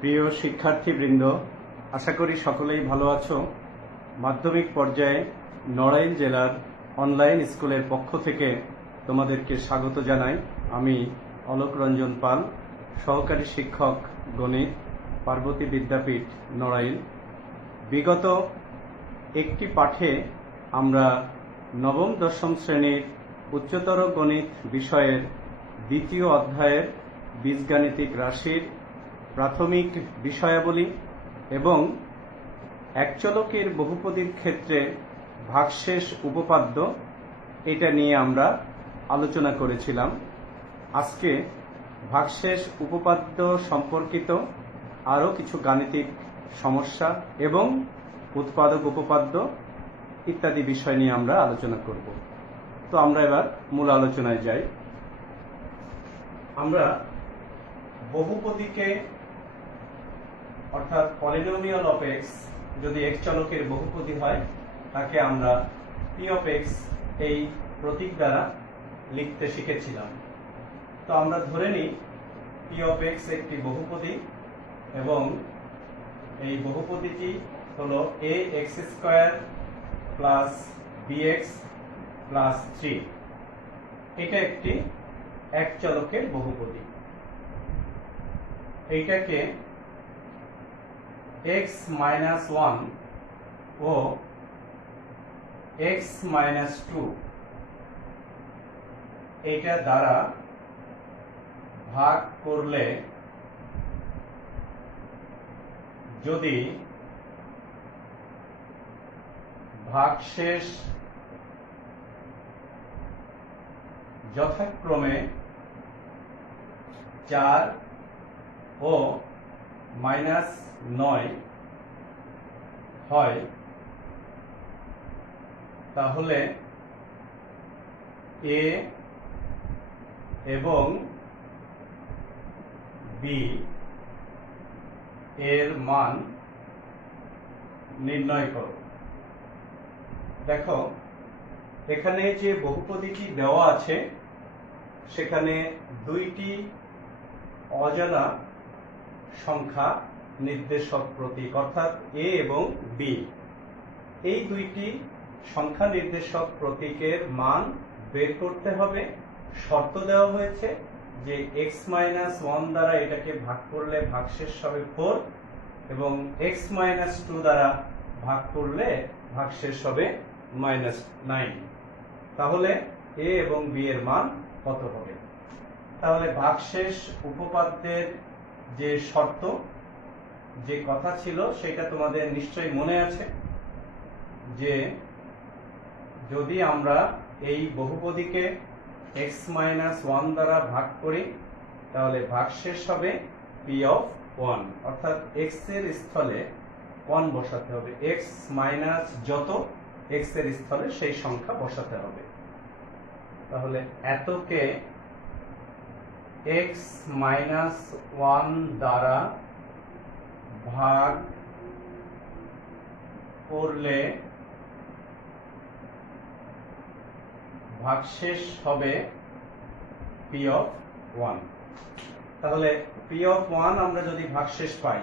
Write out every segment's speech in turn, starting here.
প্রিয় শিক্ষার্থীবৃন্দ, আশা করি সকলেই ভালো আছো। মাধ্যমিক পর্যায়ে নড়াইল জেলার অনলাইন স্কুলের পক্ষ থেকে তোমাদেরকে স্বাগত জানাই। আমি অলোক রঞ্জন পাল, সহকারী শিক্ষক গণিত, পার্বতী বিদ্যাপীঠ নড়াইল। বিগত একটি পাঠে আমরা নবম দশম শ্রেণীর উচ্চতর গণিত বিষয়ের দ্বিতীয় অধ্যায়ের বীজগাণিতিক রাশির প্রাথমিক বিষয়াবলী এবং একচলকের বহুপদীর ক্ষেত্রে ভাগশেষ উপপাদ্য এটা নিয়ে আমরা আলোচনা করেছিলাম। আজকে ভাগশেষ উপপাদ্য সম্পর্কিত আরও কিছু গাণিতিক সমস্যা এবং উৎপাদক উপপাদ্য ইত্যাদি বিষয় নিয়ে আমরা আলোচনা করব। তো আমরা এবার মূল আলোচনায় যাই। আমরা বহুপদীকে অর্থাৎ পলিনোমিয়াল অফ এক্স যদি এক্স চলকের বহুপদী হয় তাকে আমরা পি অফ এক্স এই প্রতীক দ্বারা লিখতে শিখেছিলাম। তো আমরা ধরে নিই পি অফ এক্স একটি বহুপদী এবং এই বহুপদীটি হলো a x square plus b x plus 3। এটা একটি এক চলকের বহুপদী। এইটাকে x মাইনাস 1 ও x মাইনাস 2 এইটা দ্বারা ভাগ করলে যদি ভাগশেষ যথাক্রমে 4 ও -9 হয় তাহলে এ এবং বি এর মান নির্ণয় করো। দেখো, এখানে যে বহুপদীটি দেওয়া আছে সেখানে দুইটি অজানা সংখ্যা নির্দেশক প্রতীক অর্থাৎ এ এবং বি, এই দুইটি সংখ্যা নির্দেশক প্রতীকের মান বের করতে হবে। শর্ত দেওয়া হয়েছে যে x মাইনাস 1 দ্বারা এটাকে ভাগ করলে ভাগশেষ হবে 4 এবং x মাইনাস 2 দ্বারা ভাগ করলে ভাগশেষ হবে -9। তাহলে a এবং b এর মান কত হবে? তাহলে ভাগশেষ উপপাদ্যের যে শর্ত, যে কথা ছিল সেটা তোমাদের নিশ্চয়ই মনে আছে যে যদি আমরা এই বহুপদীকে x মাইনাস 1 দ্বারা ভাগ করি তাহলে ভাগশেষ হবে p অফ 1, অর্থাৎ x এর স্থলে 1 বসাতে হবে। x মাইনাস যত x এর স্থলে সেই সংখ্যা বসাতে হবে। তাহলে এতকে x মাইনাস 1 দ্বারা ভাগ করলে ভাগশেষ হবে p অফ 1। তাহলে p অফ 1 আমরা যদি ভাগশেষ পাই,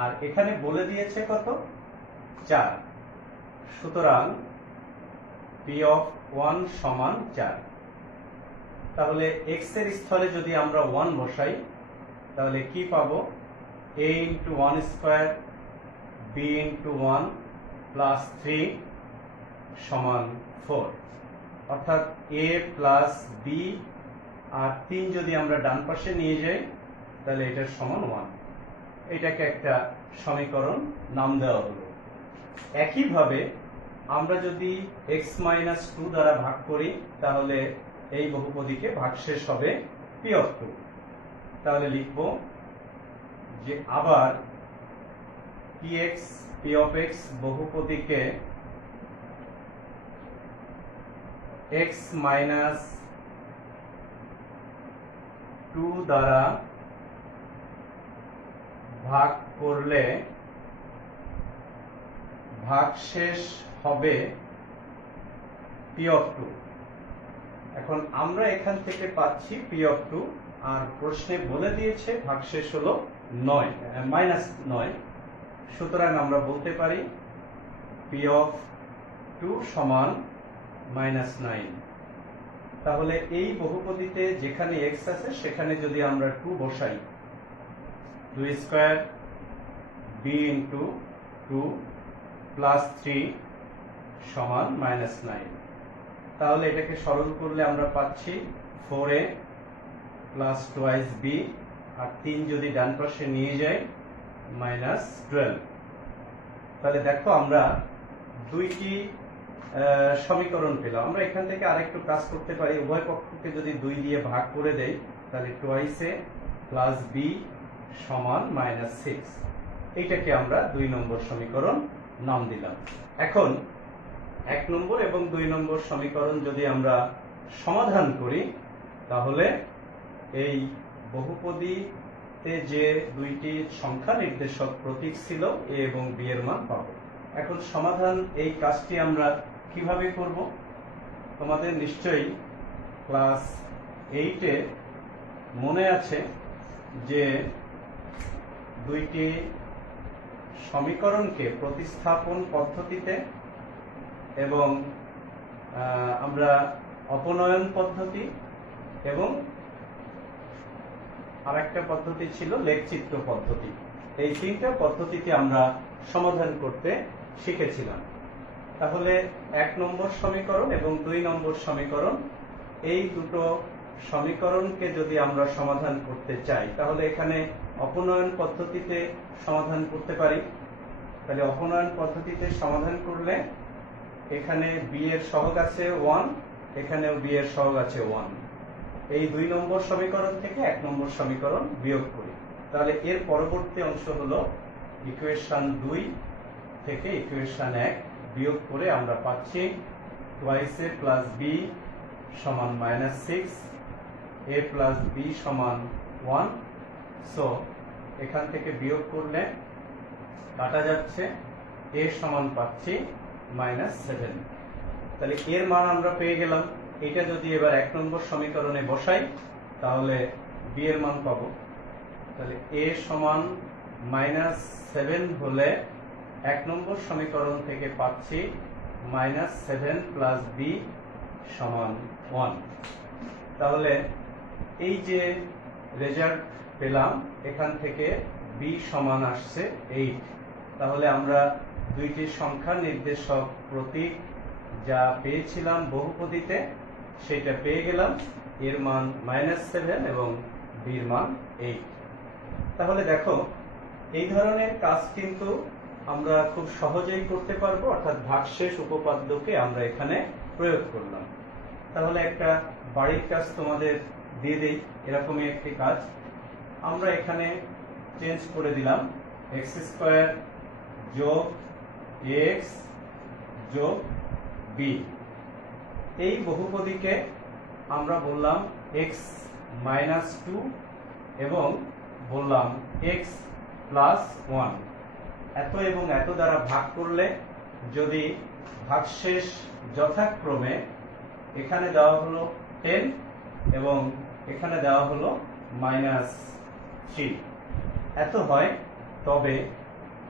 আর এখানে বলে দিয়েছে কত? 4, সুতরাং p অফ 1 সমান 4। তাহলে x এর স্থলে যদি আমরা 1 বসাই তাহলে কি পাবো? a into 1 square b into 1 plus 3 সমান 4, অর্থাৎ a প্লাস b আর 3 যদি আমরা ডান পাশে নিয়ে যাই তাহলে এটার সমান 1। এটাকে একটা সমীকরণ নাম দেওয়া হলো। একইভাবে আমরা যদি x মাইনাস 2 দ্বারা ভাগ করি তাহলে এই বহুপদীকে ভাগশেষ হবে p অফ 2। তাহলে লিখব যে আবার p of x বহুপদীকে x minus 2 দ্বারা ভাগ করলে ভাগশেষ হবে p অফ 2। এখন আমরা এখান থেকে পাচ্ছি p অফ 2 আর প্রশ্নে বলে দিয়েছে ভাগশেষ হলো -9, সুতরাং আমরা বলতে পারি পি অফ 2 সমান -9। তাহলে এই বহুপদীতে যেখানে x আছে সেখানে যদি আমরা 2 বসাই, 2 স্কয়ার b ইন্টু 2 প্লাস 3 সমান -9। তাহলে এটাকে সরল করলে আমরা পাচ্ছি 4a প্লাস টুয়াইস b, আর 3 যদি ডান পাশে নিয়ে যাই -12। তাহলে দেখো আমরা দুইটি সমীকরণ পেলাম। আমরা এখান থেকে আরেকটু কাজ করতে পারি, উভয় পক্ষকে যদি 2 দিয়ে ভাগ করে দেই তাহলে টুয়াইস a প্লাস b সমান -6। এইটাকে আমরা 2 নম্বর সমীকরণ নাম দিলাম। এখন 1 নম্বর এবং 2 নম্বর সমীকরণ যদি আমরা সমাধান করি তাহলে এই বহুপদীতে যে দুইটি সংখ্যা নির্দেশক প্রতীক ছিল a এবং b এর মান পাবো। এখন সমাধান এই কাজটি আমরা কিভাবে করব? তোমাদের নিশ্চয়ই ক্লাস 8-এ মনে আছে যে দুইটি সমীকরণকে প্রতিস্থাপন পদ্ধতিতে এবং আমরা অপনয়ন পদ্ধতি এবং আরেকটা পদ্ধতি ছিল লেখচিত্র পদ্ধতি, এই 3টা পদ্ধতিতে আমরা সমাধান করতে শিখেছিলাম। তাহলে 1 নম্বর সমীকরণ এবং 2 নম্বর সমীকরণ, এই দুটো সমীকরণকে যদি আমরা সমাধান করতে চাই তাহলে এখানে অপনয়ন পদ্ধতিতে সমাধান করতে পারি। তাহলে অপনয়ন পদ্ধতিতে সমাধান করলে এখানে b এর সহগ আছে 1, এখানেও b এর সহগ আছে 1। এই 2 নম্বর সমীকরণ থেকে 1 নম্বর সমীকরণ বিয়োগ করি। তাহলে এর পরবর্তী অংশ হলো ইকুয়েশন 2 থেকে ইকুয়েশন 1 বিয়োগ করে আমরা পাচ্ছি টুয়াইস a প্লাস b সমান -6, a প্লাস b সমান 1। সো এখান থেকে বিয়োগ করলে কাটা যাচ্ছে, a সমান পাচ্ছি -7। তাহলে এর মান আমরা পেয়ে গেলাম। এটা যদি এবার 1 নম্বর সমীকরণে বসাই তাহলে b এর মান পাবো। তাহলে a সমান -7 হলে 1 নম্বর সমীকরণ থেকে পাচ্ছি -7 প্লাস b সমান 1। তাহলে এই যে রেজাল্ট পেলাম এখান থেকে b সমান আসছে 8। তাহলে আমরা দুইটি সংখ্যা নির্দেশক প্রতীক যা পেয়েছিলাম বহুপদীতে সেটা পেয়ে গেলাম, এর মান -7 এবং b এর মান 8। তাহলে দেখো এই ধরনের কাজ কিন্তু আমরা খুব সহজেই করতে পারবো, অর্থাৎ ভাগশেষ উপপাদ্যকে আমরা এখানে প্রয়োগ করলাম। তাহলে একটা বাড়ির কাজ তোমাদের দিয়ে দেই, এরকমই একটি কাজ। আমরা এখানে চেঞ্জ করে দিলাম x² যোগ x যোগ b। এই বহুপদীকে আমরা বললাম x -2 এবং বললাম x প্লাস 1। এত এবং এত দ্বারা ভাগ করলে যদি ভাগশেষ যথাক্রমে এখানে দেওয়া হলো 10 এবং এখানে দেওয়া হলো -3 এত হয়, তবে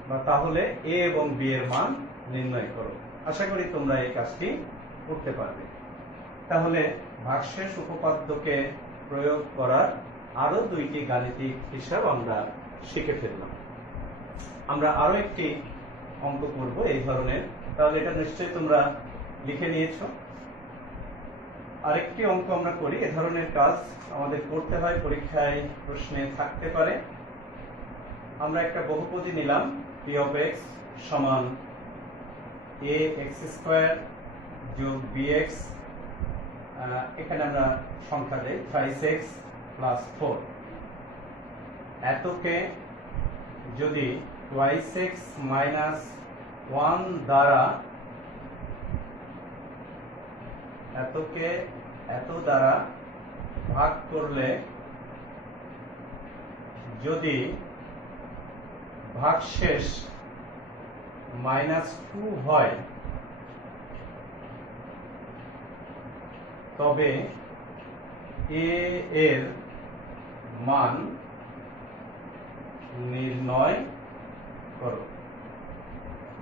বা তাহলে a এবং b এর মান নির্ণয় করো। আশা করি তোমরা এই কাজটি করতে পারবে। তাহলে ভাগশেষ উপপাদ্যকে প্রয়োগ করার আরো দুইটি গাণিতিক হিসাব আমরা শিখে ফেললাম। আমরা আরো একটি অঙ্ক করব এই ধরনের, তাহলে এটা নিশ্চয়ই তোমরা লিখে নিয়েছো। আরেকটি অঙ্ক আমরা করি, এ ধরনের কাজ আমাদের করতে হয়, পরীক্ষায় প্রশ্নে থাকতে পারে। আমরা একটা বহুপদী নিলাম p of x সমান ax² যোগ bx, এখানে আমরা সংখ্যা দেই 5x প্লাস 4। এতকে যদি টুয়াইস x মাইনাস 1 দ্বারা এতকে এত দ্বারা ভাগ করলে যদি ভাগশেষ -2 হয় তবে a এর মান নির্ণয় করো।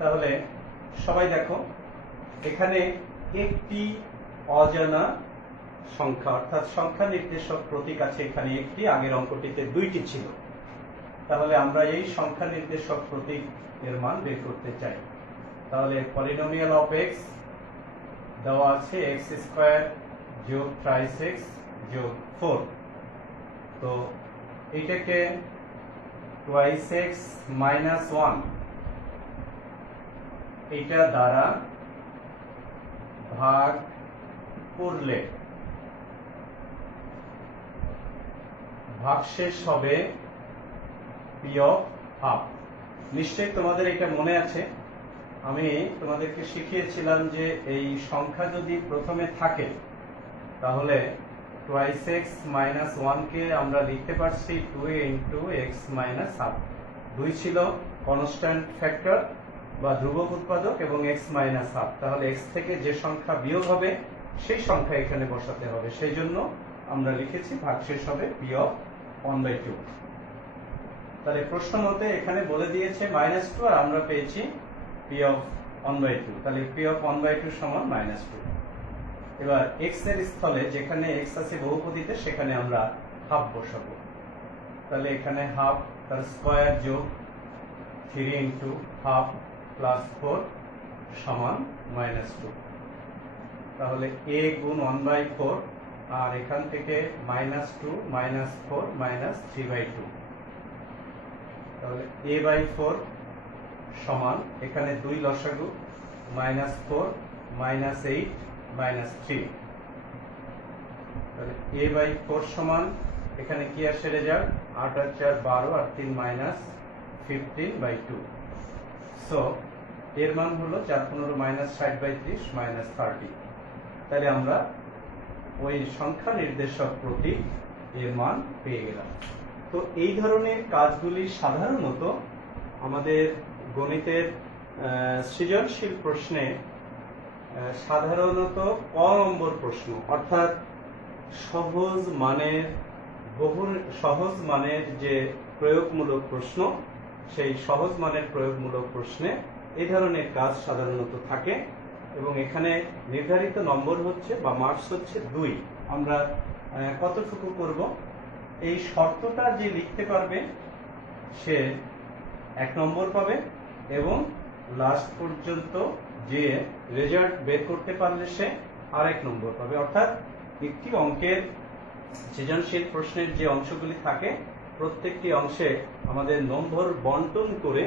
তাহলে সবাই দেখো, এখানে একটি অজানা সংখ্যা অর্থাৎ সংখ্যা নির্দেশক প্রতীক আছে এখানে একটি, আগের অঙ্কটিতে দুইটি ছিল। তাহলে আমরা এই সংখ্যা নির্দেশক প্রতীক এর মান বের করতে চাই। তাহলে পলিনোমিয়াল অফ এক্স দেওয়া আছে এক্স স্কোয়ার যোগ ট্রাইস এক্স যোগ 4। তো এটাকে টুয়াইস এক্স মাইনাস 1 এটা দ্বারা ভাগ করলে ভাগশেষ হবে পি অফ হাফ। নিশ্চয়ই তোমাদের এটা মনে আছে, আমি তোমাদেরকে শিখিয়েছিলাম যে এই সংখ্যা যদি প্রথমে থাকে তাহলে টুয়াইস এক্স মাইনাস 1 কে আমরা লিখতে পারছি 2 ইন্টু এক্স মাইনাস হাফ। 2 ছিল কনস্ট্যান্ট ফ্যাক্টর বা ধ্রুবক উৎপাদক এবং এক্স মাইনাস হাফ। তাহলে এক্স থেকে যে সংখ্যা বিয়োগ হবে সেই সংখ্যা এখানে বসাতে হবে, সেই জন্য আমরা লিখেছি ভাগশেষ হবে পি অফ 1/2। তাহলে প্রশ্ন মতে এখানে বলে দিয়েছে -2 আর আমরা পেয়েছি পি অফ 1/2। তাহলে পি অফ 1/2 সমান -2। এবার এক্স এর স্থলে যেখানে এক্স আছে বহুপদীতে সেখানে আমরা হাফ বসাবো। তাহলে এখানে হাফ তার স্কয়ার যোগ 3 ইন্টু হাফ প্লাস 4 সমান -2। তাহলে a গুণ 1/4 আর এখান থেকে -2 -4 -3/2। তাহলে a/4 সমান এখানে 2 লসাগু -4 -8 -3। তাহলে a/4 সমান এখানে কি আসে রেজাল্ট 8 আর 4 12 আর 3 -15/2। সো এর মান হলো 4 15 -60/30 -30। তাহলে আমরা ওই সংখ্যা নির্দেশক প্রতীক এর মান পেয়ে গেলাম। তো এই ধরনের কাজগুলি সাধারণত আমাদের গণিতের সৃজনশীল প্রশ্নে সাধারণত ক নম্বর প্রশ্ন অর্থাৎ সহজ মানের যে প্রয়োগমূলক প্রশ্ন, সেই সহজ মানের প্রয়োগমূলক প্রশ্নে এই ধরনের কাজ সাধারণত থাকে এবং এখানে নির্ধারিত নম্বর হচ্ছে বা মার্কস হচ্ছে 2। আমরা কতটুকু করব, এই শর্তটা যে লিখতে পারবে সে 1 নম্বর পাবে এবং লাস্ট পর্যন্ত যে রেজাল্ট বের করতে পারলে সে আরেক নম্বর পাবে। অর্থাৎ একটি অঙ্কের সৃজনশীল প্রশ্নের যে অংশগুলি থাকে প্রত্যেকটি অংশে আমাদের নম্বর বন্টন করে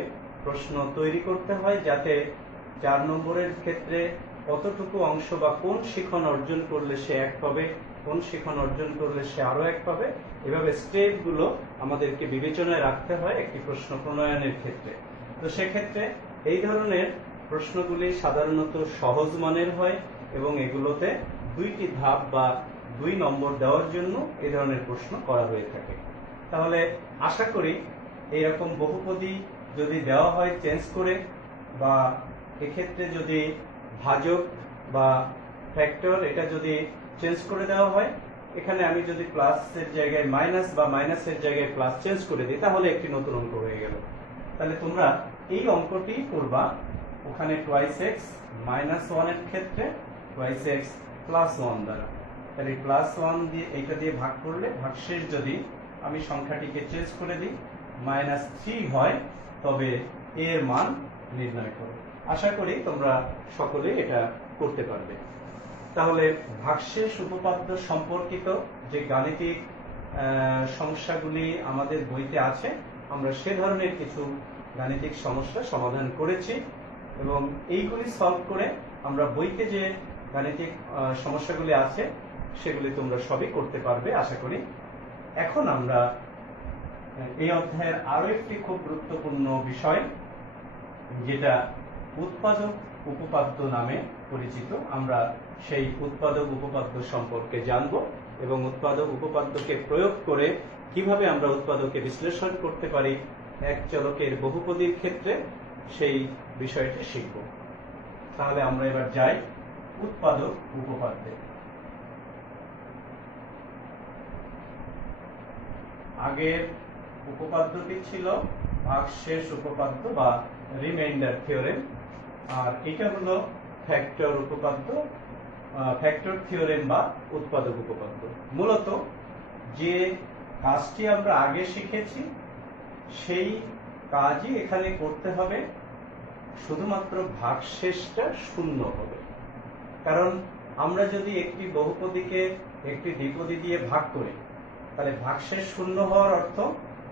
প্রশ্ন তৈরি করতে হয়, যাতে 4 নম্বরের ক্ষেত্রে কতটুকু অংশ বা কোন শিখন অর্জন করলে সে 1 পাবে, কোন শিখন অর্জন করলে সে আরো 1 পাবে। এভাবে স্টেপগুলো আমাদেরকে বিবেচনায় রাখতে হয় একটি প্রশ্ন প্রণয়নের ক্ষেত্রে। তো সেক্ষেত্রে এই ধরনের প্রশ্নগুলি সাধারণত সহজ মানের হয় এবং এগুলোতে 2টি ধাপ বা 2 নম্বর দেওয়ার জন্য এই ধরনের প্রশ্ন করা হয়ে থাকে। তাহলে আশা করি এইরকম বহুপদী যদি দেওয়া হয় চেঞ্জ করে, বা এক্ষেত্রে যদি ভাজক বা ফ্যাক্টর এটা যদি চেঞ্জ করে দেওয়া হয়, এখানে আমি যদি প্লাসের জায়গায় মাইনাস বা মাইনাসের জায়গায় প্লাস চেঞ্জ করে দিই তাহলে একটি নতুন অঙ্ক হয়ে গেল। তাহলে তোমরা এই অঙ্কটি করবা ওখানে টুয়াইস এক্স -1 এর ক্ষেত্রে টুয়াইস এক্স +1 দ্বারা। তাহলে +1 দিয়ে এটা দিয়ে ভাগ করলে ভাগশেষ যদি আমি সংখ্যাটিকে চেঞ্জ করে দিই -3 হয় তবে এর মান নির্ণয় করো। আশা করি তোমরা সকলেই এটা করতে পারবে। তাহলে ভাগশেষ উপপাদ্য সম্পর্কিত যে গাণিতিক সমস্যাগুলি আমাদের বইতে আছে আমরা সে ধরনের কিছু গাণিতিক সমস্যা সমাধান করেছি এবং এইগুলি সলভ করে আমরা বইতে যে গাণিতিক সমস্যাগুলি আছে সেগুলি তোমরা সবই করতে পারবে আশা করি। এখন আমরা এই অধ্যায়ের আরো একটি খুব গুরুত্বপূর্ণ বিষয় যেটা উৎপাদক উপপাদ্য নামে পরিচিত, আমরা সেই উৎপাদক উপপাদ্য সম্পর্কে জানব এবং উৎপাদক উপপাদ্যকে প্রয়োগ করে কিভাবে আমরা উৎপাদকে বিশ্লেষণ করতে পারি এক চলকের বহুপদীর ক্ষেত্রে সেই বিষয়টি শিখব। তাহলে আমরা এবার যাই উৎপাদক উপপাদ্যে। আগের উপপাদ্যটি ছিল ভাগশেষ উপপাদ্য বা রিমাইন্ডার থিওরেম, আর এটা হলো ফ্যাক্টর উপপাদ্য, ফ্যাক্টর থিওরেম বা উৎপাদক উপপাদ্য। মূলত যে কাজটি আমরা আগে শিখেছি সেই কাজই এখানে করতে হবে, শুধুমাত্র ভাগশেষটা শূন্য হবে। কারণ আমরা যদি একটি বহুপদীকে একটি দ্বিপদী দিয়ে ভাগ করি তাহলে ভাগশেষ শূন্য হওয়ার অর্থ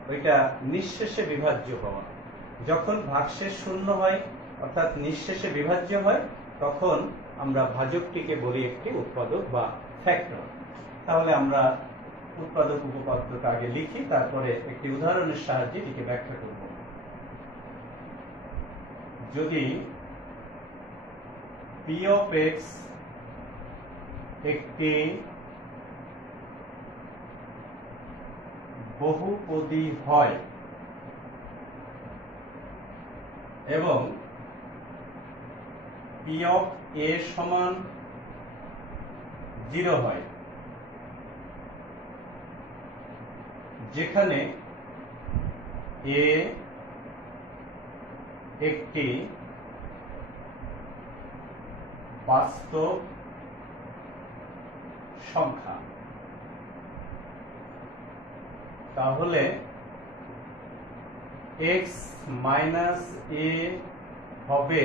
ওইটা নিঃশেষে বিভাজ্য হওয়া। যখন ভাগশেষ শূন্য হয় অর্থাৎ নিঃশেষে বিভাজ্য হয় তখন আমরা ভাজকটিকে বলি একটি উৎপাদক বা ফ্যাক্টর। তাহলে আমরা উৎপাদক উপপাদ্যটা আগে লিখি, তারপরে একটি উদাহরণের সাহায্যে এটিকে ব্যাখ্যা করব। যদি p of x একটি বহুপদী হয় এবং p of a সমান 0 হয়, যেখানে a একটি বাস্তব সংখ্যা, তাহলে x মাইনাস a হবে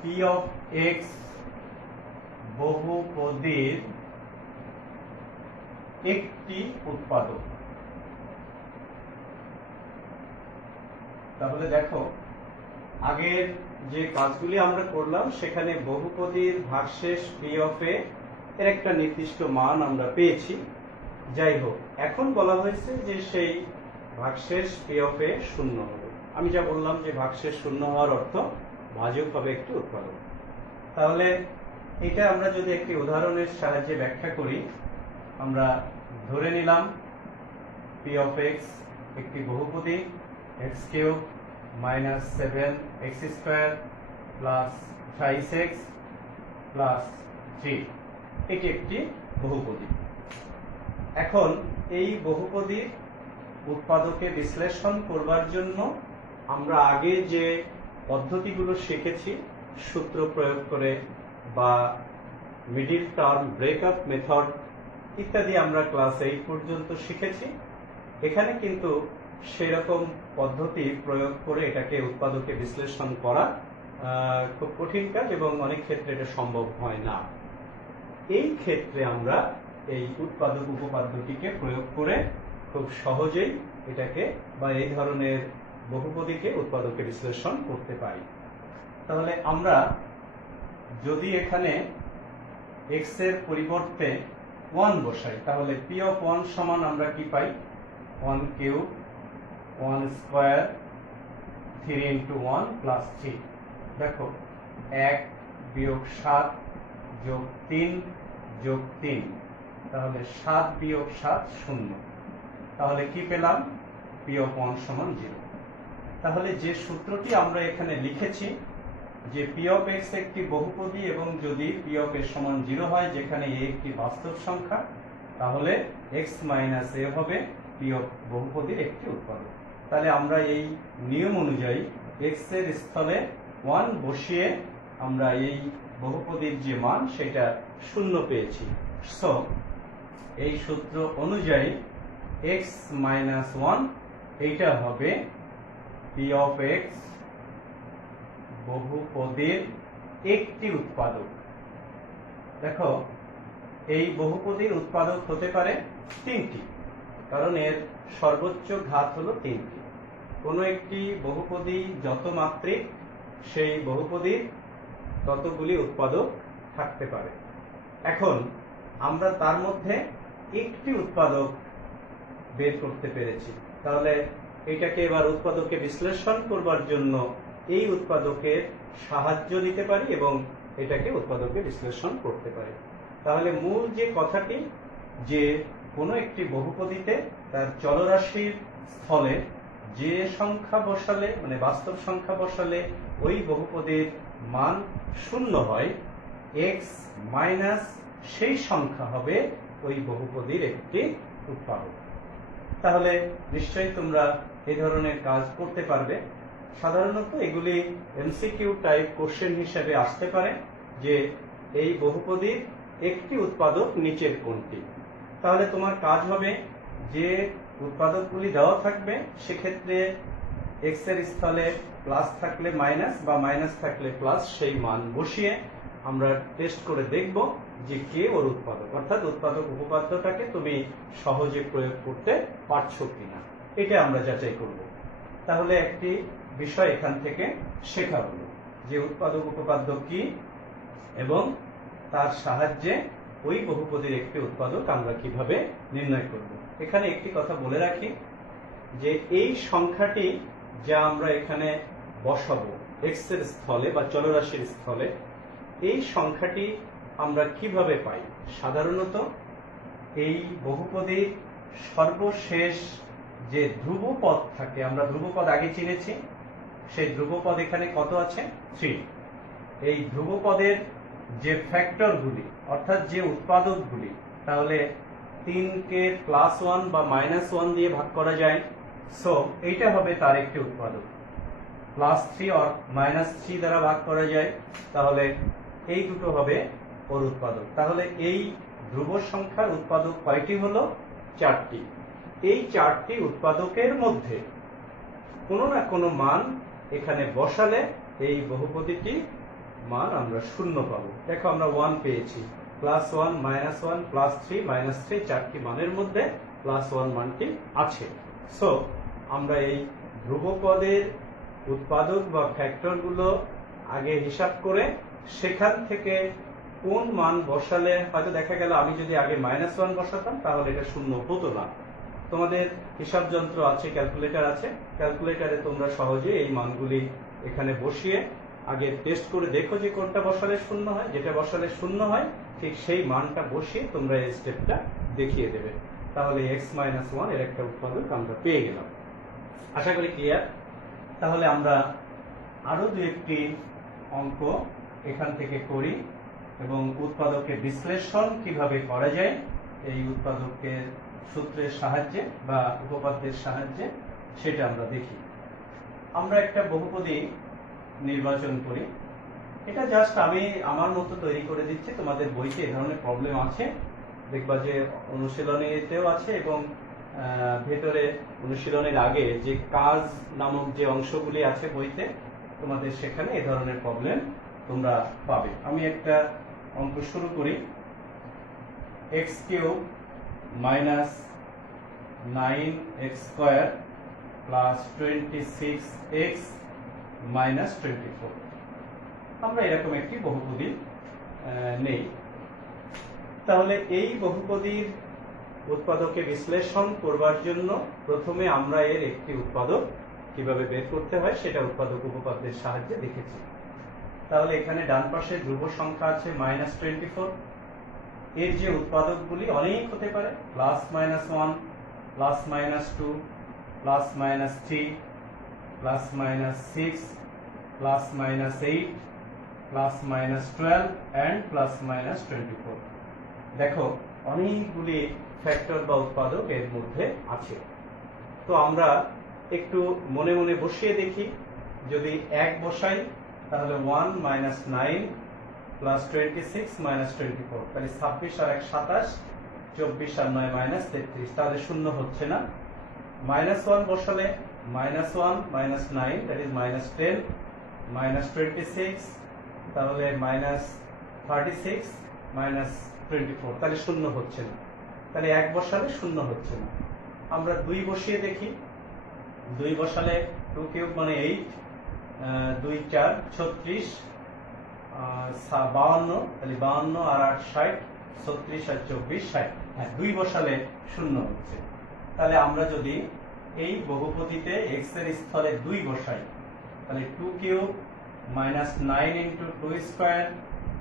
p of x বহুপদীর একটি উৎপাদক। তাহলে দেখো, আগের যে কাজগুলি আমরা করলাম সেখানে বহুপদীর ভাগশেষ p of a এর একটা নির্দিষ্ট মান আমরা পেয়েছি। যাই হোক, এখন বলা হয়েছে যে সেই ভাগশেষ p of a শূন্য হবে। আমি যা বললাম যে ভাগশেষ শূন্য হওয়ার অর্থ ভাজক হবে একটি উৎপাদক। তাহলে এটা আমরা যদি একটি উদাহরণের সাহায্যে ব্যাখ্যা করি, আমরা ধরে নিলাম p of x একটি বহুপদী x cube minus 7x square plus 5x plus 3, এটি একটি বহুপদী। এখন এই বহুপদীর উৎপাদকে বিশ্লেষণ করবার জন্য আমরা আগে যে পদ্ধতিগুলো শিখেছি সূত্র প্রয়োগ করে বা মিডিল টার্ম ব্রেকআপ মেথড ইত্যাদি আমরা ক্লাস 8 পর্যন্ত শিখেছি। এখানে কিন্তু সেরকম পদ্ধতি প্রয়োগ করে এটাকে উৎপাদকে বিশ্লেষণ করা খুব কঠিন কাজ এবং অনেক ক্ষেত্রে এটা সম্ভব হয় না। এই ক্ষেত্রে আমরা এই উৎপাদক উপপাদ্যটিকে প্রয়োগ করে খুব সহজেই এটাকে বা এই ধরনের বহুপদীকে উৎপাদকে বিশ্লেষণ করতে পারি। তাহলে আমরা যদি এখানে x এর পরিবর্তে 1 বসাই তাহলে p of 1 সমান আমরা কি পাই? 1 কিউব 1 স্কয়ার 3 into 1 plus 3। দেখো, 1 বিয়োগ 7 যোগ 3 যোগ 3, তাহলে 7 বিয়োগ 7 0। তাহলে কি পেলাম? p of 1 সমান 0। তাহলে যে সূত্রটি আমরা এখানে লিখেছি যে p of x একটি বহুপদী এবং যদি p of a সমান 0 হয় যেখানে a একটি বাস্তব সংখ্যা, তাহলে x মাইনাস a হবে p of বহুপদীর একটি উৎপাদক। তাহলে আমরা এই নিয়ম অনুযায়ী x এর স্থলে 1 বসিয়ে আমরা এই বহুপদীর যে মান সেটা 0 পেয়েছি। সো এই সূত্র অনুযায়ী x মাইনাস 1 এইটা হবে p of x বহুপদীর একটি উৎপাদক। দেখো, এই বহুপদীর উৎপাদক হতে পারে 3টি, কারণ এর সর্বোচ্চ ঘাত হলো 3টি। কোনো একটি বহুপদী যত মাত্রিক সেই বহুপদীর ততগুলি উৎপাদক থাকতে পারে। এখন আমরা তার মধ্যে একটি উৎপাদক বের করতে পেরেছি, তাহলে এটাকে এবার উৎপাদককে বিশ্লেষণ করবার জন্য এই উৎপাদকের সাহায্য নিতে পারি এবং এটাকে উৎপাদকে বিশ্লেষণ করতে পারি। তাহলে মূল যে কথাটি যে কোনো একটি বহুপদীতে তার চলরাশির স্থলে যে সংখ্যা বসালে মানে বাস্তব সংখ্যা বসালে ওই বহুপদীর মান 0 হয়, x মাইনাস সেই সংখ্যা হবে ওই বহুপদীর একটি উৎপাদক। তাহলে নিশ্চয়ই তোমরা এই ধরনের কাজ করতে পারবে। সাধারণত এগুলি এমসিকিউ টাইপ কোশ্চেন হিসেবে আসতে পারে যে এই বহুপদীর একটি উৎপাদক নিচের কোনটি। তাহলে তোমার কাজ হবে যে উৎপাদকগুলি দেওয়া থাকবে সেক্ষেত্রে এক্স এর স্থলে প্লাস থাকলে মাইনাস বা মাইনাস থাকলে প্লাস সেই মান বসিয়ে আমরা টেস্ট করে দেখব যে কে ওর উৎপাদক, অর্থাৎ উৎপাদক উপপাদ্যটাকে তুমি সহজে প্রয়োগ করতে পারছো কিনা এটা আমরা যাচাই করব। তাহলে একটি বিষয় এখান থেকে শেখা হলো যে উৎপাদক উপপাদ্য কি এবং তার সাহায্যে ওই বহুপদীর একটি উৎপাদক আমরা কিভাবে নির্ণয় করব। এখানে একটি কথা বলে রাখি যে এই সংখ্যাটি যা আমরা এখানে বসাবো এক্স এর স্থলে বা চলরাশির স্থলে, এই সংখ্যাটি আমরা কিভাবে পাই? সাধারণত এই বহুপদীর সর্বশেষ যে ধ্রুবপদ থাকে, আমরা ধ্রুবপদ আগে চিনেছি, সেই ধ্রুবপদ এখানে কত আছে? 3। এই ধ্রুবপদের যে ফ্যাক্টরগুলি অর্থাৎ যে উৎপাদকগুলি, তাহলে 3কে +1 বা -1 দিয়ে ভাগ করা যায়, সো এইটা হবে তার একটি উৎপাদক। +3 আর -3 দ্বারা ভাগ করা যায়, তাহলে এই দুটো হবে ওর উৎপাদক। তাহলে এই ধ্রুব সংখ্যার উৎপাদক কয়টি হলো? 4টি। এই 4টি উৎপাদকের মধ্যে কোনো না কোনো মান এখানে বসালে এই বহুপদীটি মান আমরা শূন্য পাবো। দেখো আমরা 1 পেয়েছি, +1 -1 +3 -3 চারটি মানের মধ্যে +1 মানটি আছে। সো আমরা এই ধ্রুবপদের উৎপাদক বা ফ্যাক্টরগুলো আগে হিসাব করে সেখান থেকে কোন মান বসালে, হয়তো দেখা গেল আমি যদি আগে -1 বসাতাম তাহলে এটা শূন্য হতো না। তোমাদের হিসাব যন্ত্র আছে, ক্যালকুলেটর আছে, ক্যালকুলেটরে তোমরা সহজে এই মানগুলি এখানে বসিয়ে আগে টেস্ট করে দেখো যে কোনটা বসালে শূন্য হয়। যেটা বসালে শূন্য হয় ঠিক সেই মানটা বসিয়ে তোমরা এই স্টেপটা দেখিয়ে দেবে। তাহলে x-1 এর একটা উৎপাদক আমরা পেয়ে গেলাম। আশা করি ক্লিয়ার। তাহলে আমরা আরো দু একটি অঙ্ক এখান থেকে করি এবং উৎপাদকের বিশ্লেষণ কিভাবে করা যায় এই উৎপাদকের সূত্রের সাহায্যে বা উপপাদ্যের সাহায্যে সেটা আমরা দেখি। আমরা একটা বহুপদী নির্বাচন করি। এটা জাস্ট আমি আমার মতো তৈরি করে দিচ্ছি, তোমাদের বইতে এই ধরনের প্রবলেম আছে, দেখবা যে অনুশীলনীতেও আছে এবং ভেতরে অনুশীলনের আগে যে কাজ নামক যে অংশগুলি আছে বইতে, তোমাদের সেখানে এই ধরনের প্রবলেম তোমরা পাবে। আমি একটা অঙ্ক শুরু করি। x³ - 9x² + 26x - 24। আমরা এরকম একটি বহুপদী নেই। তাহলে এই বহুপদীর উৎপাদকে বিশ্লেষণ করবার জন্য প্রথমে আমরা এর একটি উৎপাদক কিভাবে বের করতে হয় সেটা উৎপাদক উপপাদ্যের সাহায্যে দেখেছি। তাহলে এখানে ডান পাশে ধ্রুব সংখ্যা আছে -24। এর যে উৎপাদকগুলি অনেক হতে পারে, +-1 +-2 +-3 +-6 +-8 +-12 and +-24। দেখো অনেকগুলি ফ্যাক্টর বা উৎপাদক এর মধ্যে আছে। তো আমরা একটু মনে মনে বসিয়ে দেখি। যদি 1 বসাই তাহলে 1 - 9 + 26 - 24, তাহলে 26 আর 1 27, 24 আর 9 -33, তাহলে শূন্য হচ্ছে না। -1 বসালে -1 - 9 that is -10 -26, তাহলে -36 -24, তাহলে শূন্য হচ্ছে না। তাহলে 1 বসালে শূন্য হচ্ছে না। আমরা 2 বসিয়ে দেখি। 2 বসালে 2³ মানে 8, 2 4 36, 52, তাহলে 52 আর 8 60, 36 আর 24 60। হ্যাঁ, 2 বসালে শূন্য হচ্ছে। তাহলে আমরা যদি এই বহুপদীতে x এর স্থলে 2 বসাই তাহলে 2³ - 9 × 2²,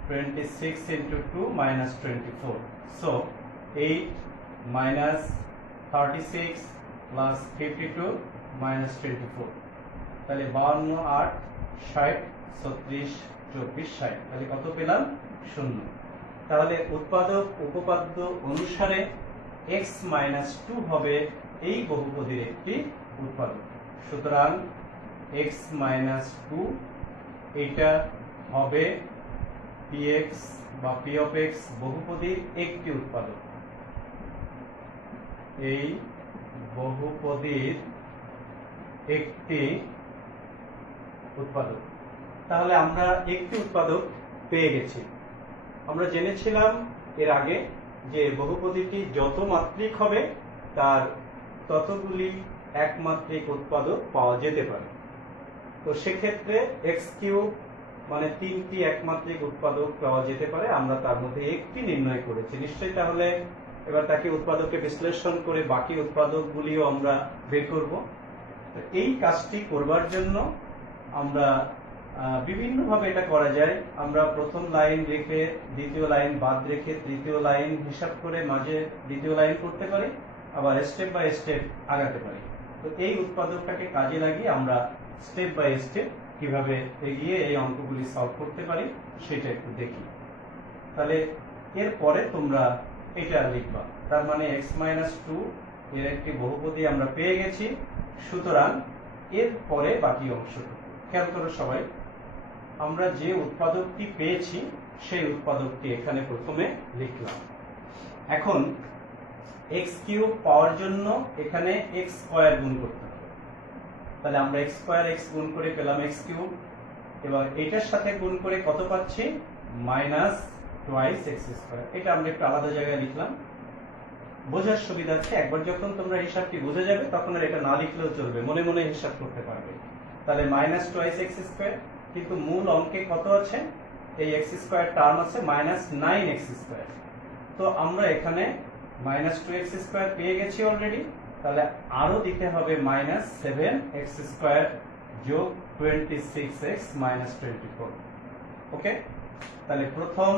26 × 2 -24, so 8 - 36 + 52 -24, তাহলে 52 8 60, 36 24 60, তাহলে কত পেলাম? শূন্য। তাহলে উৎপাদক উপপাদ্য অনুসারে x মাইনাস 2 হবে এই বহুপদীর একটি উৎপাদক। সুতরাং x মাইনাস 2 এটা হবে px বা p of x বহুপদীর একটি উৎপাদক। এই বহুপদীর একটি উৎপাদক। তাহলে আমরা একটি উৎপাদক পেয়ে গেছি। আমরা জেনেছিলাম এর আগে যে বহুপদীটি যত মাত্রিক হবে তার ততগুলি একমাত্রিক উৎপাদক পাওয়া যেতে পারে। তো সেক্ষেত্রে এক্স কিউব মানে 3টি একমাত্রিক উৎপাদক পাওয়া যেতে পারে, আমরা তার মধ্যে একটি নির্ণয় করেছি নিশ্চয়ই। তাহলে এবার তাকে উৎপাদককে বিশ্লেষণ করে বাকি উৎপাদকগুলিও আমরা বের করব। এই কাজটি করবার জন্য আমরা বিভিন্নভাবে এটা করা যায়। আমরা প্রথম লাইন রেখে দ্বিতীয় লাইন বাদ রেখে তৃতীয় লাইন হিসাব করে মাঝে দ্বিতীয় লাইন করতে পারি, আবার স্টেপ বাই স্টেপ আগাতে পারি। তো এই উৎপাদকটাকে কাজে লাগিয়ে আমরা স্টেপ বাই স্টেপ কিভাবে এগিয়ে এই অঙ্কগুলি সলভ করতে পারি সেটা একটু দেখি। তাহলে এরপরে তোমরা এটা লিখবা, তার মানে x মাইনাস 2 এর একটি বহুপদী আমরা পেয়ে গেছি। সুতরাং এর পরে বাকি অংশটুকু খেয়াল করো সবাই। আমরা যে উৎপাদকটি পেয়েছি সেই উৎপাদকটি এখানে প্রথমে লিখলাম। এখন x কিউব পাওয়ার জন্য এখানে x স্কয়ার গুণ করতে হবে। তাহলে আমরা x স্কয়ার x গুণ করে পেলাম x কিউব। এবার এটার সাথে গুণ করে কত পাচ্ছি? Minus twice x square. এটা আমরা একটু আলাদা জায়গায় লিখলাম বোঝার সুবিধার্থে। একবার যখন তোমরা হিসাবটি বুঝে যাবে তখন আর এটা না লিখলেও চলবে, মনে মনে হিসাব করতে পারবে। তাহলে মাইনাস টুয়াইস x স্কয়ার, কিন্তু মূল অঙ্কে কত আছে? এই x স্কয়ার টার্ম আছে মাইনাস 9x স্কয়ার। তো আমরা এখানে মাইনাস 2x স্কয়ার পেয়ে গেছি অলরেডি। তাহলে আরো দিতে হবে মাইনাস 7x স্কয়ার যোগ 26x মাইনাস 24। ওকে, তাহলে প্রথম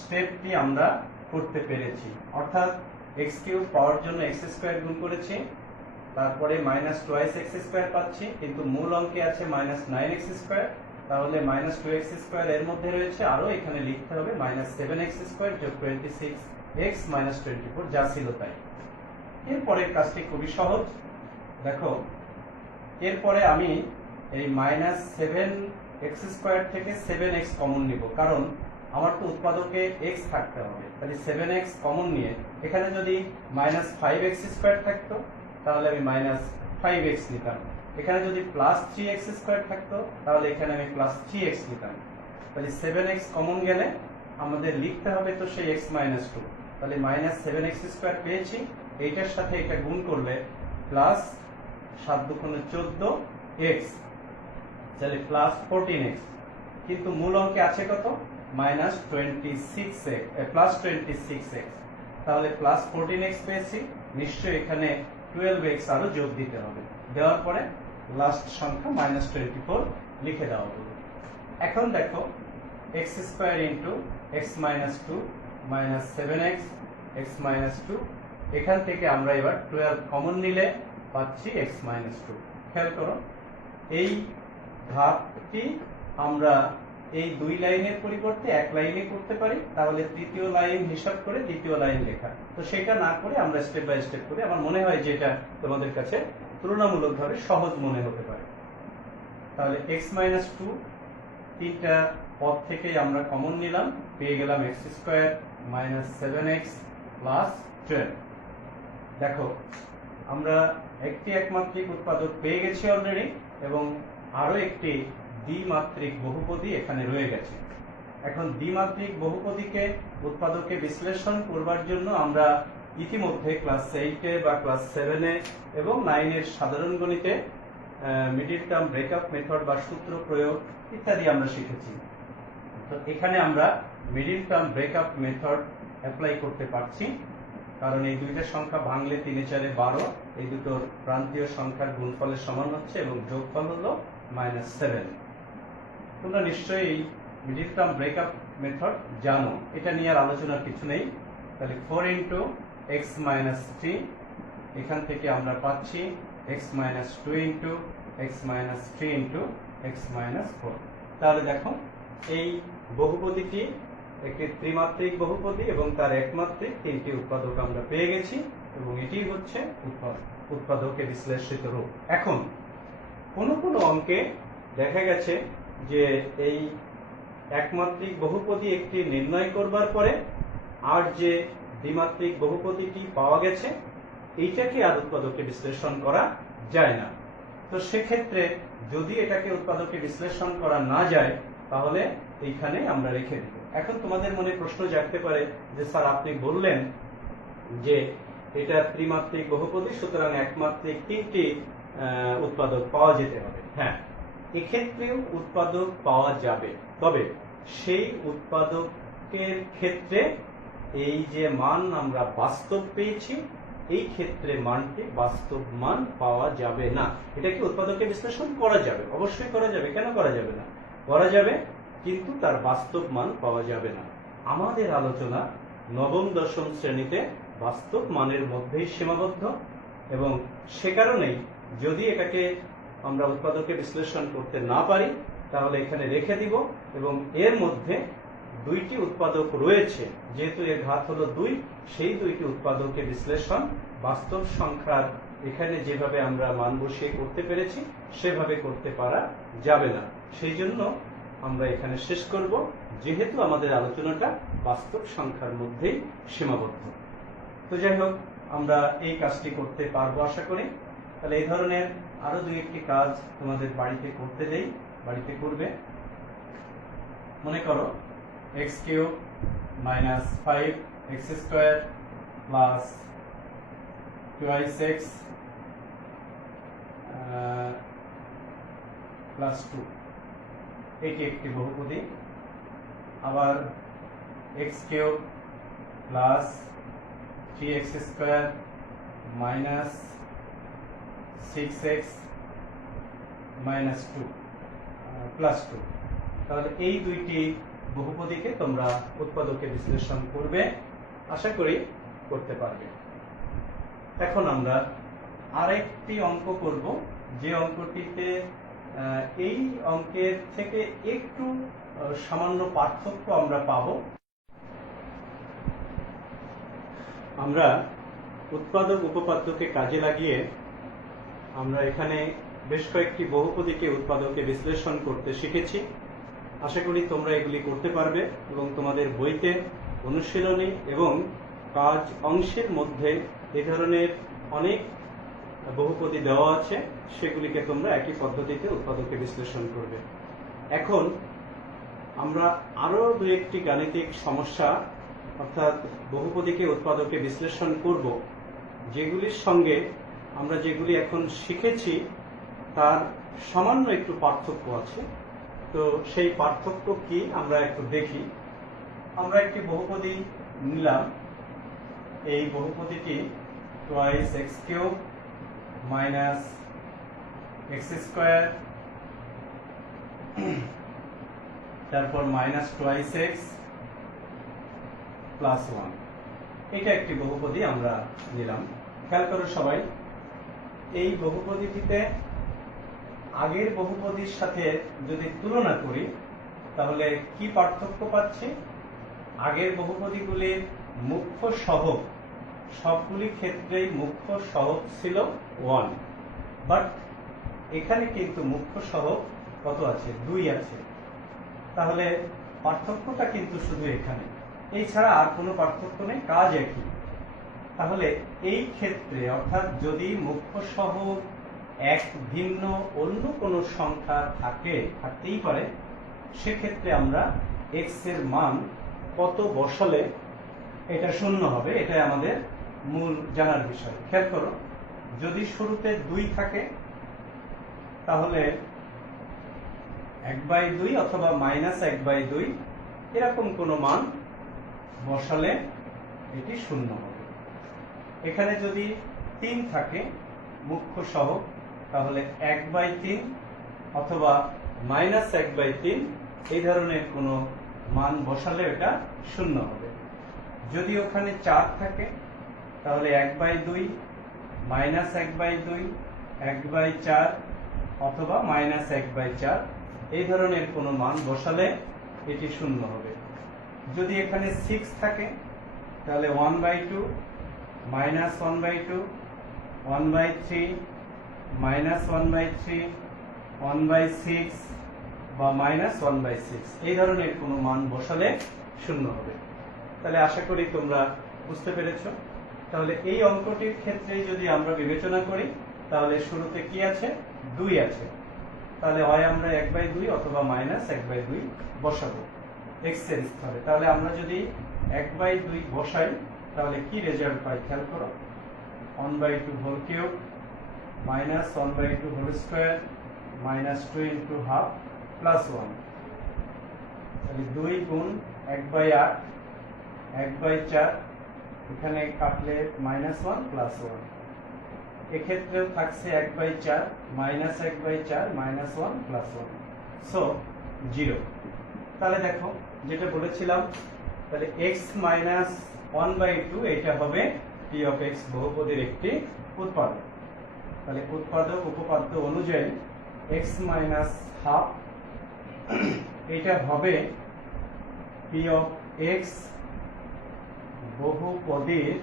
স্টেপটি আমরা করতে পেরেছি, অর্থাৎ x কিউব পাওয়ার জন্য x স্কয়ার গুণ করেছি, তারপরে মাইনাস টুয়াইস x স্কয়ার পাচ্ছি, কিন্তু মূল অঙ্কে আছে মাইনাস 9x স্কয়ার। তাহলে মাইনাস 2x স্কয়ার এর মধ্যে রয়েছে, আরো এখানে লিখতে হবে মাইনাস 7x স্কয়ার যোগ 26x মাইনাস 24, যা ছিল তাই। এরপরে কাজটি খুবই সহজ। দেখো, এরপরে আমি এই মাইনাস 7x স্কয়ার থেকে 7x কমন নিব, কারণ আমার তো উৎপাদকে x থাকতে হবে। তাহলে 7x কমন নিয়ে এখানে যদি মাইনাস 5x স্কয়ার থাকতো তাহলে আমি মাইনাস 5x নিতাম। এখানে যদি প্লাস 3x স্কয়ার থাকতো তাহলে এখানে আমি প্লাস 3x নিতাম। তাহলে 7x কমন গেলে আমাদের লিখতে হবে তো সেই x মাইনাস 2। তাহলে মাইনাস 7x স্কয়ার পেয়েছি, এইটার সাথে এটা গুণ করলে প্লাস 7 দুগুণে 14x, তাহলে প্লাস 14x। কিন্তু মূল অঙ্কে আছে কত? Minus 26x plus 26x। তাহলে প্লাস 14x পেয়েছি, নিশ্চয়ই এখানে 12x আরো যোগ দিতে হবে। দেওয়ার পরে লাস্ট সংখ্যা মাইনাস 24 লিখে দেওয়া হলো। এখন দেখো x square into x minus 2 minus 7x x minus 2, এখান থেকে আমরা এবার 12 কমন নিলে পাচ্ছি x মাইনাস 2। খেয়াল করো, এই ধাপটি আমরা এই দুই লাইনের পরিবর্তে এক লাইনে করতে পারি। তাহলে তৃতীয় লাইন হিসাব করে দ্বিতীয় লাইন লেখা, তো সেটা না করে আমরা স্টেপ বাই স্টেপ করি। আমার মনে হয় যে এটা তোমাদের কাছে তুলনামূলকভাবে সহজ মনে হতে পারে। তাহলে x মাইনাস 2 তিনটা পদ থেকে আমরা কমন নিলাম, পেয়ে গেলাম x square minus 7x plus 12। দেখো, আমরা একটি একমাত্রিক উৎপাদক পেয়ে গেছি অলরেডি, এবং আরো একটি দ্বিমাত্রিক বহুপদী এখানে রয়ে গেছে। এখন দ্বিমাত্রিক বহুপদীকে উৎপাদকে বিশ্লেষণ করবার জন্য আমরা ইতিমধ্যে ক্লাস 8-এ বা ক্লাস 7-এ এবং 9-এর সাধারণ গণিতে মিডল টার্ম ব্রেকআপ মেথড বা সূত্র প্রয়োগ ইত্যাদি আমরা শিখেছি। তো এখানে আমরা middle term breakup method apply করতে পারছি, কারণ এই দুইটা সংখ্যা ভাঙলে 3-4 12, এই দুটোর প্রান্তীয় সংখ্যার গুণফলের সমান হচ্ছে এবং যোগফল হলো -7। তোমরা নিশ্চয়ই এই মিডল টার্ম ব্রেকআপ মেথড জানো, এটা নিয়ে আর আলোচনার কিছু নেই। তাহলে 4 ইন্টু এক্স মাইনাস 3, এখান থেকে আমরা পাচ্ছি x minus 2 into x minus 3 into x minus 4। তাহলে দেখো, এই বহুপদীটি একটি ত্রিমাত্রিক বহুপদী এবং তার একমাত্রিক তিনটি উৎপাদক আমরা পেয়ে গেছি এবং এটি হচ্ছে উৎপাদকের বিশ্লেষিত রূপ। এখন কোন কোন অঙ্কে দেখা গেছে যে এই একমাত্রিক বহুপদী একটি নির্ণয় করবার পরে আর যে দ্বিমাত্রিক বহুপদীটি পাওয়া গেছে এইটাকে আর উৎপাদকে বিশ্লেষণ করা যায় না। তো সেক্ষেত্রে যদি এটাকে উৎপাদকে বিশ্লেষণ করা না যায় তাহলে এইখানে আমরা রেখে দিব। এখন তোমাদের মনে প্রশ্ন জাগতে পারে যে স্যার আপনি বললেন যে এটা ত্রিমাত্রিক বহুপদী, সুতরাং একমাত্রিক তিনটি উৎপাদক পাওয়া যেতে হবে। হ্যাঁ, এক্ষেত্রেও উৎপাদক পাওয়া যাবে, তবে সেই উৎপাদকের ক্ষেত্রে এই যে মান আমরা বাস্তব পেয়েছি এই ক্ষেত্রে মানটি বাস্তব মান পাওয়া যাবে না। এটা কি উৎপাদকে বিশ্লেষণ করা যাবে? অবশ্যই করা যাবে। কেন করা যাবে না? করা যাবে, কিন্তু তার বাস্তব মান পাওয়া যাবে না। আমাদের আলোচনা নবম দশম শ্রেণীতে বাস্তব মানের মধ্যেই সীমাবদ্ধ এবং সে কারণেই যদি এটাকে আমরা উৎপাদকে বিশ্লেষণ করতে না পারি তাহলে এখানে রেখে দিব এবং এর মধ্যে দুইটি উৎপাদক রয়েছে, যেহেতু এর ঘাত হলো 2, সেই দুইটি উৎপাদকের বিশ্লেষণ বাস্তব সংখ্যার এখানে যেভাবে আমরা মান বসিয়ে করতে পেরেছি সেভাবে করতে পারা যাবে না। সেই জন্য আমরা এখানে শেষ করব, যেহেতু আমাদের আলোচনাটা বাস্তব সংখ্যার মধ্যেই সীমাবদ্ধ। তো যাই হোক, আমরা এই কাজটি করতে পারবো আশা করি। তাহলে এই ধরনের আরো দুই একটি কাজ তোমাদের বাড়িতে করতে দেই, বাড়িতে করবে। মনে করো x³ - 5x² plus 2x plus 2 এটি একটি বহুপদী। আবার x³ plus 3x² minus 6x minus 2 plus 2। তাহলে এই দুইটি বহুপদীকে তোমরা উৎপাদকে বিশ্লেষণ করবে, আশা করি করতে পারবে। এখন আমরা আরেকটি অঙ্ক করব, যে অঙ্কটিতে এই অঙ্কের থেকে একটু সামান্য পার্থক্য আমরা পাবো। আমরা উৎপাদক উপপাদ্যকে কাজে লাগিয়ে আমরা এখানে বেশ কয়েকটি বহুপদীকে উৎপাদকে বিশ্লেষণ করতে শিখেছি। আশা করি তোমরা এগুলি করতে পারবে এবং তোমাদের বইতে অনুশীলনী এবং কাজ অংশের মধ্যে এই ধরনের অনেক বহুপদী দেওয়া আছে, সেগুলিকে তোমরা একই পদ্ধতিতে উৎপাদকে বিশ্লেষণ করবে। এখন আমরা আরো দুই একটি গাণিতিক সমস্যা অর্থাৎ বহুপদীকে উৎপাদকে বিশ্লেষণ করব, যেগুলির সঙ্গে আমরা যেগুলি এখন শিখেছি তার সামান্য একটু পার্থক্য আছে। তো সেই পার্থক্য কি আমরা একটু দেখি। আমরা একটি বহুপদী নিলাম, এই বহুপদীটি 2x³ মাইনাস x² তারপর মাইনাস 2x প্লাস 1, এটা একটি বহুপদী আমরা নিলাম। খেয়াল করো সবাই, এই বহুপদীটিতে আগের বহুপদীর সাথে যদি তুলনা করি তাহলে কি পার্থক্য পাচ্ছি? আগের বহুপদীগুলির মুখ্য সহগ সবগুলি ক্ষেত্রেই মুখ্য সহগ ছিল 1, বাট এখানে কিন্তু মুখ্য সহগ কত আছে? 2 আছে। তাহলে পার্থক্যটা কিন্তু শুধু এখানে, এছাড়া আর কোনো পার্থক্য নেই, কাজ একই। তাহলে এই ক্ষেত্রে অর্থাৎ যদি মুখ্য সহগ এক ভিন্ন অন্য কোনো সংখ্যা থাকতেই পারে, সেক্ষেত্রে আমরা x এর মান কত বসালে এটা শূন্য হবে, এটাই আমাদের মূল জানার বিষয়। খেয়াল করো, যদি শুরুতে 2 থাকে তাহলে 1/2 অথবা -1/2 এরকম কোনো মান বসালে এটি শূন্য হবে। এখানে যদি 3 থাকে মুখ্য সহগ তাহলে 1/3 অথবা -1/3 এই ধরনের কোনো মান বসালে এটা শূন্য হবে। যদি ওখানে 4 থাকে তাহলে 1/2 -1/2 1/4 অথবা -1/4 এই ধরনের কোনো মান বসালে এটি শূন্য হবে। যদি এখানে 6 থাকে তাহলে 1/2 -1/2 1/3 -1/3 1/6 বা -1/6 এই ধরনের কোনো মান বসালে শূন্য হবে। তাহলে আশা করি তোমরা বুঝতে পেরেছো। তাহলে এই অঙ্কটির ক্ষেত্রে যদি আমরা বিবেচনা করি তাহলে শুরুতে কি আছে, 2 আছে। তাহলে হয় আমরা 1/2 অথবা -1/2 বসাবো x এর স্থলে। তাহলে আমরা যদি 1/2 বসাই তাহলে কি রেজাল্ট পাই খেয়াল করো, 1/2 হোল কিউব -1/2 হোল স্কয়ার -2 * ½ +1। তাহলে 2 গুণ 1/8 1/4, এখানে কাটলে -1 +1, এক্ষেত্রেও থাকছে 1/4 -1/4 -1 +1, সো 0। তাহলে দেখো যেটা বলেছিলাম, তাহলে x - 1/2 এটা হবে p of x বহুপদীর একটি উৎপাদক। তাহলে উৎপাদক উপপাদ্য অনুযায়ী x - ½ এটা হবে p of x বহুপদীর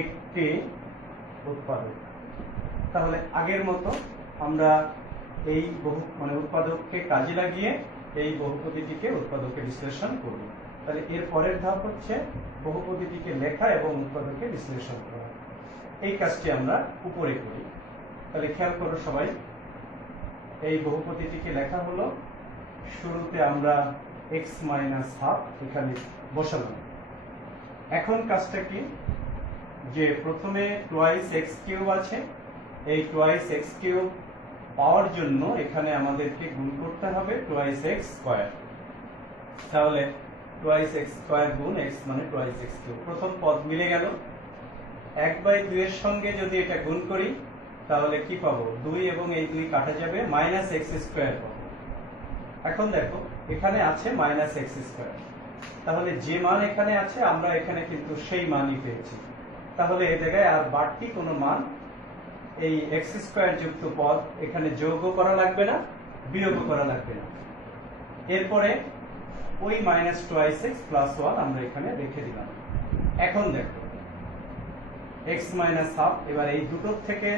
একটি উৎপাদক। তাহলে আগের মতো আমরা এই উৎপাদককে কাজে লাগিয়ে এই বহুপদীটিকে উৎপাদকে বিশ্লেষণ করব। তাহলে এর পরের ধাপ হচ্ছে বহুপদীটিকে লেখা এবং উৎপাদকে বিশ্লেষণ করা। এই কাজটি আমরা উপরে করি। তাহলে খেয়াল করো সবাই, এই বহুপদীটিকে লেখা হলো, শুরুতে আমরা x - ½ এখানে বসালাম। এখন কাজটা কি, যে প্রথমে টুয়াইস x³ আছে, এই টুয়াইস x³ পাওয়ার জন্য এখানে আমাদেরকে গুণ করতে হবে টুয়াইস x²। তাহলে টুয়াইস x² গুণ x মানে টুয়াইস x³ প্রথম পদ মিলে গেল। 1/2 এর সঙ্গে যদি এটা গুণ করি তাহলে কি পাবো, 2 এবং এই 2 কাটা যাবে, -x² পাবো। এখন দেখো এখানে আছে -x², তাহলে যে মান এখানে আছে আমরা এখানে কিন্তু সেই মানই পেয়েছি। তাহলে এই জায়গায় আর বাড়তি কোনো মান, এই x² যুক্ত পদ এখানে যোগও করা লাগবে না, বিয়োগও করা লাগবে না। এরপরে ওই -2x + 1 আমরা এখানে রেখে দিলাম। এখন দেখো x - ½ এবার এই দুটোর থেকে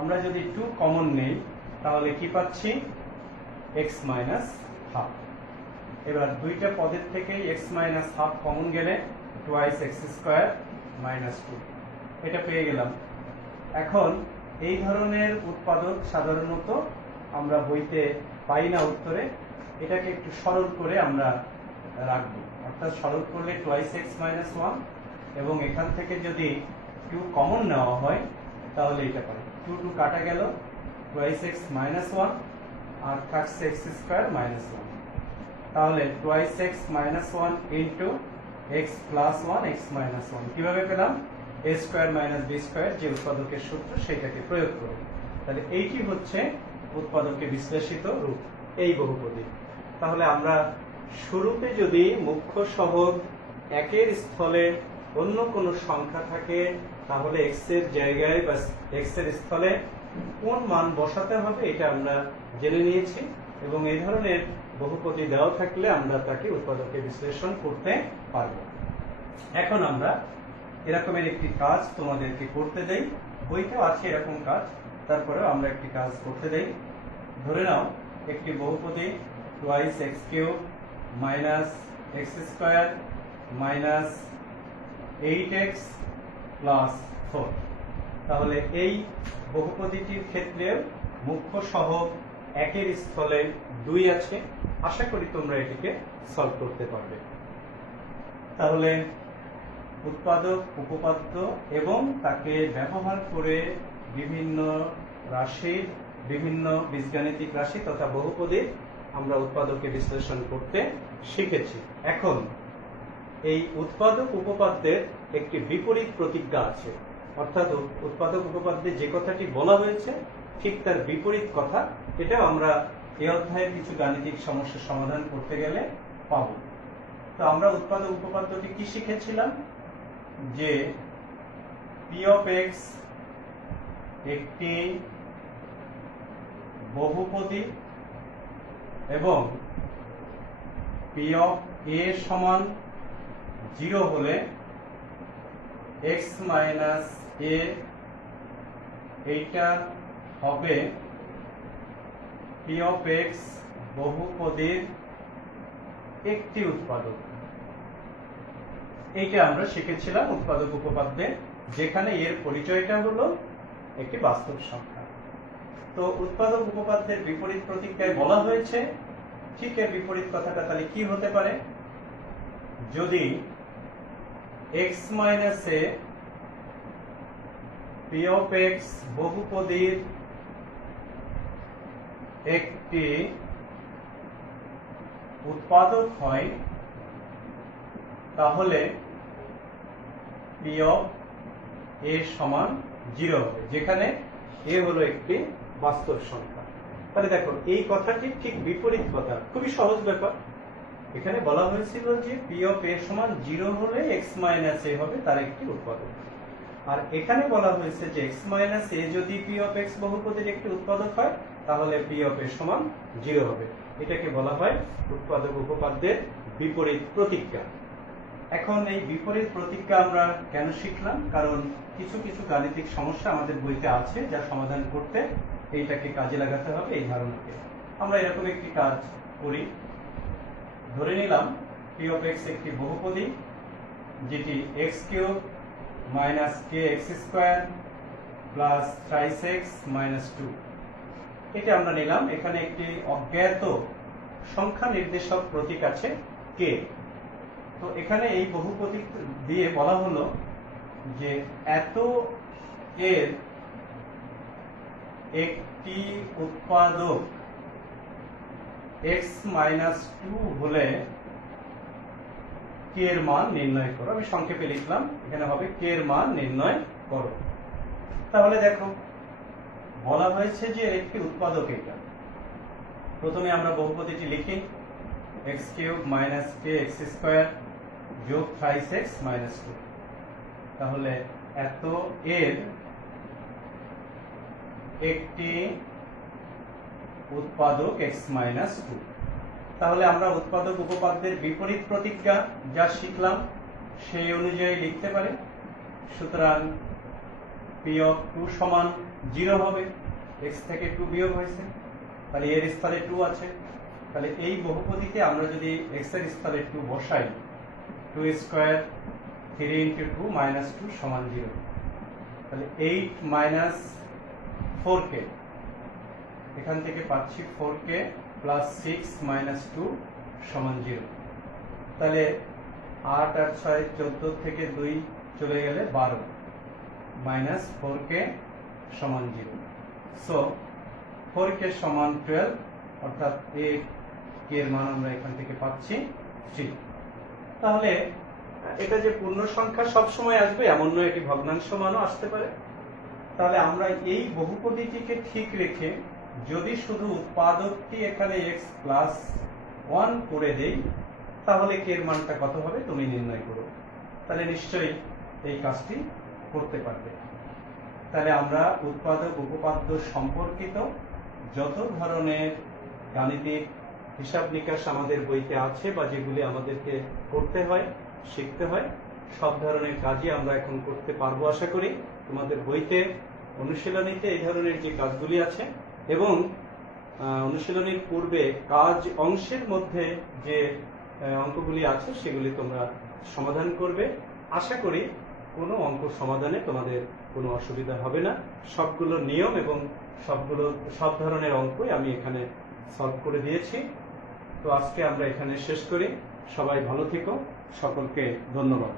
আমরা যদি 2 কমন নেই তাহলে কি পাচ্ছি, x - ½ এবার দুইটা পদের থেকেই x - ½ কমন গেলে টুয়াইস x² -2 এটা পেয়ে গেলাম। এখন এই ধরনের উৎপাদক সাধারণত আমরা বইতে পাই না উত্তরে, এটাকে একটু সরল করে আমরা রাখবো। অর্থাৎ সরল করলে টুয়াইস x - 1 এবং এখান থেকে যদি 2 কমন নেওয়া হয় তাহলে এটা পাই, 2 2 কাটা গেল, টুয়াইস x - 1 আর থাকছে x² -1। তাহলে twice x - 1 into x + 1 x - 1 কিভাবে পেলাম, a² - b² যে উৎপাদকের সূত্র সেটাকে প্রয়োগ করে। তাহলে এইটি হচ্ছে উৎপাদকে বিশ্লেষিত রূপ এই বহুপদী। তাহলে আমরা শুরুতে যদি মুখ্য সহগ 1 এর স্থলে অন্য কোনো সংখ্যা থাকে তাহলে x এর জায়গায় বা x এর স্থলে কোন মান বসাতে হবে এটা আমরা জেনে নিয়েছি, এবং এই ধরনের বহুপদী দেওয়া থাকলে আমরা তাকে উৎপাদকে বিশ্লেষণ করতে পারবো। এখন আমরা এরকমের একটি কাজ তোমাদেরকে করতে দেই, বইতেও আছে এরকম কাজ, তারপরেও আমরা একটি কাজ করতে দেই। ধরে নাও একটি বহুপদী টুয়াইস x³ -x² -8x + 4। তাহলে এই বহুপদীটির ক্ষেত্রে মুখ্য সহগ 1 এর স্থলে 2 আছে। আশা করি তোমরা এটিকে সলভ করতে পারবে। তাহলে উৎপাদক উপপাদ্য এবং তাকে ব্যবহার করে বিভিন্ন রাশির, বিভিন্ন বীজগাণিতিক রাশি তথা বহুপদীর আমরা উৎপাদকে বিশ্লেষণ করতে শিখেছি। এখন এই উৎপাদক উপপাদ্যের একটি বিপরীত প্রতিজ্ঞা আছে, অর্থাৎ উৎপাদক উপপাদ্যে যে কথাটি বলা হয়েছে ঠিক তার বিপরীত কথা, এটাও আমরা এই অধ্যায়ে কিছু গাণিতিক সমস্যা সমাধান করতে গেলে পাবো। তো আমরা উৎপাদক উপপাদ্যটি কি শিখেছিলাম, যে p of x একটি বহুপদী এবং পি অফ এ সমান 0 হলে এক্স মাইনাস এ এইটা হবে পি অফ এক্স বহুপদীর একটি উৎপাদক। এইটা আমরা শিখেছিলাম উৎপাদক উপপাদ্যে, যেখানে এর পরিচয়টা হলো একটি বাস্তব সংখ্যা। তো উৎপাদক উপপাদ্যের বিপরীত প্রতিক্রিয়ায় বলা হয়েছে, ঠিক এর বিপরীত কথাটা তাহলে কি হতে পারে? যদি x minus a p of x বহুপদীর একটি উৎপাদক হয়, তাহলে পি অফ এ সমান 0 হবে, যেখানে এ হলো একটি বাস্তব সংখ্যা। তাহলে দেখো এই কথাটি ঠিক বিপরীত কথা, খুবই সহজ ব্যাপার। এখানে বলা হয়েছিল যে পি অফ এ সমান 0 হলে এক্স মাইনাস এ হবে তার একটি উৎপাদক, আর এখানে বলা হয়েছে যে এক্স মাইনাস এ যদি পি অফ এক্স বহুপদীর একটি উৎপাদক হয়, তাহলে পি অফ এ সমান 0 হবে। এটাকে বলা হয় উৎপাদক উপপাদ্যের বিপরীত প্রতিক্রিয়া। এখন এই বিপরীত প্রতিক্রিয়া আমরা কেন শিখলাম? কারণ কিছু কিছু গাণিতিক সমস্যা আমাদের বইতে আছে, যা সমাধান করতে এইটাকে কাজে লাগাতে হবে, এই ধারণাকে। আমরা এরকম একটি কাজ করি। ধরে নিলাম পি অফ এক্স একটি বহুপদী, যেটি x cube minus k x square plus thrice x minus 2। এটা আমরা নিলাম। এখানে একটি অজ্ঞাত সংখ্যা নির্দেশক প্রতীক আছে কে। তো এখানে এই বহুপদী দিয়ে বলা হলো যে এত এর একটি উৎপাদক এক্স মাইনাস 2 হলে কে এর মান নির্ণয় করো। আমি সংক্ষেপে লিখলাম, এখানে হবে কে এর মান নির্ণয় করো। তাহলে দেখো বলা হয়েছে যে একটি উৎপাদক এটা। প্রথমে আমরা বহুপদীটি লিখি, x cube minus k x square যোগ থ্রাইস এক্স মাইনাস 2। তাহলে এত এর একটি উৎপাদক এক্স মাইনাস 2। তাহলে আমরা উৎপাদক উপপাদ্যের বিপরীত প্রতিক্রিয়া যা শিখলাম সেই অনুযায়ী লিখতে পারি। সুতরাং পি অফ 2 সমান 0 হবে, এক্স থেকে 2 বিয়োগ হয়েছে, তাহলে এর স্থলে 2 আছে। তাহলে এই বহুপদীতে আমরা যদি এক্স এর স্থলে 2 বসাই, 2 স্কোয়ার 3 ইন্টু 2 মাইনাস 2 সমান 0। তাহলে 8 মাইনাস 4k, এখান থেকে পাচ্ছি 4k প্লাস 6 মাইনাস 2 সমান 0। তাহলে 8 আর 6 14 থেকে 2 চলে গেলে 12 মাইনাস 4k সমান 0। সো 4k সমান 12, অর্থাৎ এ কে এর মান আমরা এখান থেকে পাচ্ছি 3। তাহলে এটা যে পূর্ণ সংখ্যা সব সময় আসবে এমন নয়, এটি ভগ্নাংশ মানও আসতে পারে। তাহলে আমরা এই বহুপদীটিকে ঠিক রেখে যদি শুধু উৎপাদকটি এখানে x প্লাস 1 করে দেই, তাহলে কে এর মানটা কত হবে তুমি নির্ণয় করো। তাহলে নিশ্চয়ই এই কাজটি করতে পারবে। তাহলে আমরা উৎপাদক উপপাদ্য সম্পর্কিত যত ধরনের গাণিতিক হিসাব নিকাশ আমাদের বইতে আছে বা যেগুলি আমাদেরকে করতে হয়, শিখতে হয়, সব ধরনের কাজই আমরা এখন করতে পারবো আশা করি। তোমাদের বইতে অনুশীলনীতে এই ধরনের যে কাজগুলি আছে এবং অনুশীলনীর পূর্বে কাজ অংশের মধ্যে যে অঙ্কগুলি আছে সেগুলি তোমরা সমাধান করবে। আশা করি কোনো অঙ্ক সমাধানে তোমাদের কোনো অসুবিধা হবে না। সবগুলো নিয়ম এবং সব ধরনের অঙ্কই আমি এখানে সলভ করে দিয়েছি। তো আজকে আমরা এখানে শেষ করি। সবাই ভালো থেকো, সকলকে ধন্যবাদ।